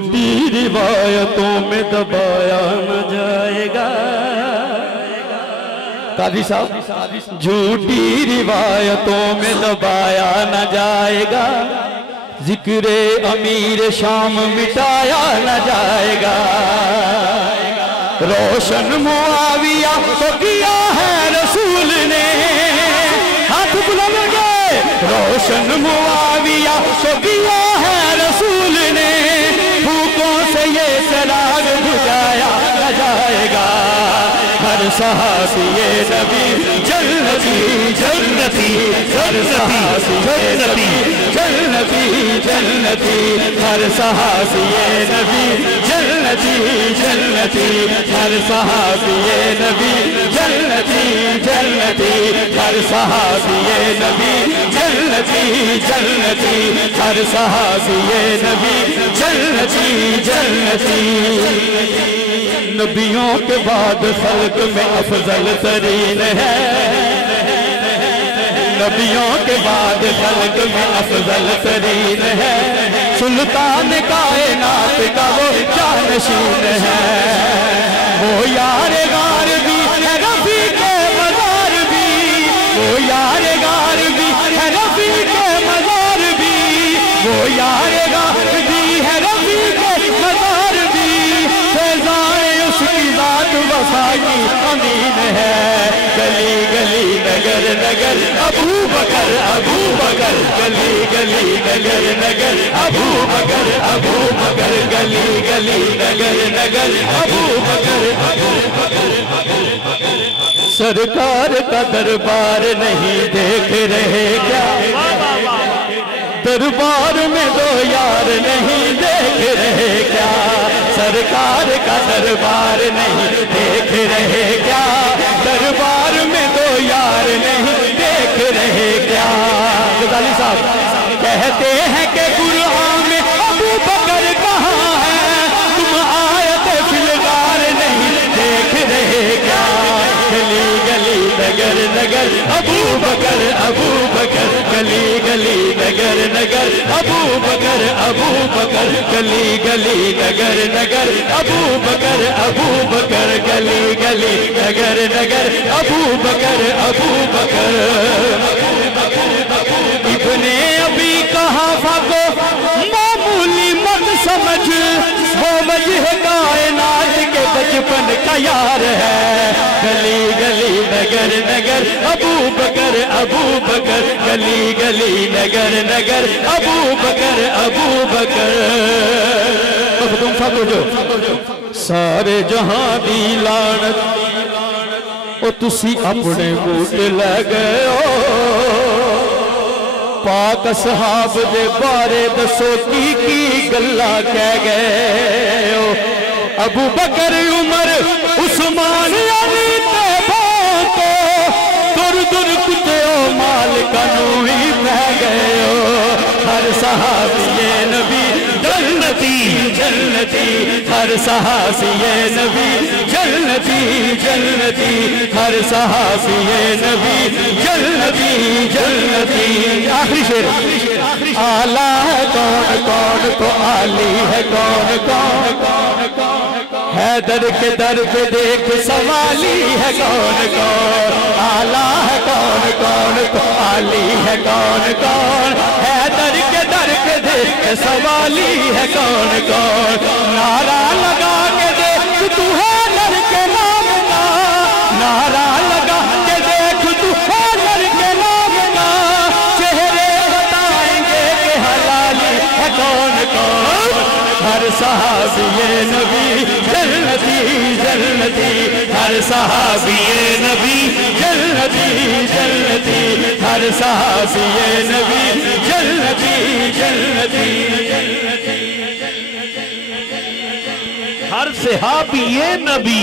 झूठी रिवायतों में दबाया न जाएगा। कादी साहब, झूठी रिवायतों में दबाया न जाएगा, जिक्रे अमीर शाम मिटाया न जाएगा। रोशन मुआविया तो किया है रसूल ने, हाथ बुलंद करके, रोशन मुआविया तो किया है रसूल ने, फूकों से ये चिराग बुझाया न जाएगा। हर सहाबी नबी जन्नती जन्नती, हर सहाबी जन्नती जन्नती जन्नती, हर सहाबी नबी जन्नती जन्नती, हर सहाबी नबी जन्नती जन्नती, हर सहाबी नबी जन्नती जन्नती, हर सहाबी नबी जन्नती जन्नती। नबियों के बाद खल्क में अफजल तरीन है, नबियों के बाद खल्क में अफजल तरीन है, सुल्तान कायनात का वो जानशीन है। वो यार गार भी है रफी के मज़ार भी, वो यार गार भी है रफी के मज़ार भी, वो यार गार भी है रफी के मज़ार भी। वफाई अमीन है, गली गली नगर नगर अबू बकर अबू बकर, गली गली नगर नगर अबू बकर अबू बकर, गली गली नगर नगर अबू बकर अबू बकर। सरकार का दरबार नहीं देख रहे क्या, दरबार में दो यार नहीं देख रहे क्या, सरकार का दरबार नहीं देख रहे क्या, दरबार में दो यार नहीं देख रहे क्या। गजाली साहब कहते हैं कि कुरान में अबू बकर कहाँ है, तुम आयत फिलगार नहीं देख रहे क्या। गली गली नगर नगर अबू बकर अबू बकर, गली गली नगर नगर अबू बकर अबू बकर, गली गली नगर नगर अबू बकर अबू बकर, गली गली नगर नगर अबू बकर अबू बकर। इब्ने अबी कहाफा को मामूली मत समझ, वो वजह कायनात के बचपन का यार है। गली गली नगर नगर अबू बकर अबू बकर, गली गली नगर नगर अबू बकर अबू बकर। तुम सब सारे जहां दी लानत ओ तुसी अपने मुंह ते लै गए हो। पाक सहाब दे बारे दसो की गल्ला कह गए हो। अबू बकर उमर उस्मान अली ते बाको दुर दुर कुत्ते माल कानूनी बह गए हो। हर सहाबी नबी जन्नती जन्नती, हर सहाबी नबी जन्नती जन्नती, हर सहाबी नबी जन्नती जन्नती। आखिरी शेर, आला है कौन कौन तो आली है कौन कौन कौन कौन, हैदर के दर पे देख सवाली है कौन कौन, आला है कौन कौन तो आली है कौन कौन, हैदर के दर पे देख सवाली है कौन कौन। नारा लगा के देख तू है नर के नाम का, नारा लगा के देख तू है नर के नाम का, चेहरे बताएंगे कि हलाली है कौन कौन। हर सहाबी नबी जन्नती जन्नती, हर सहाबी नबी जन्नती जन्नती, हर सहाबी नबी जन्नती जन्नती, हर सहाबी नबी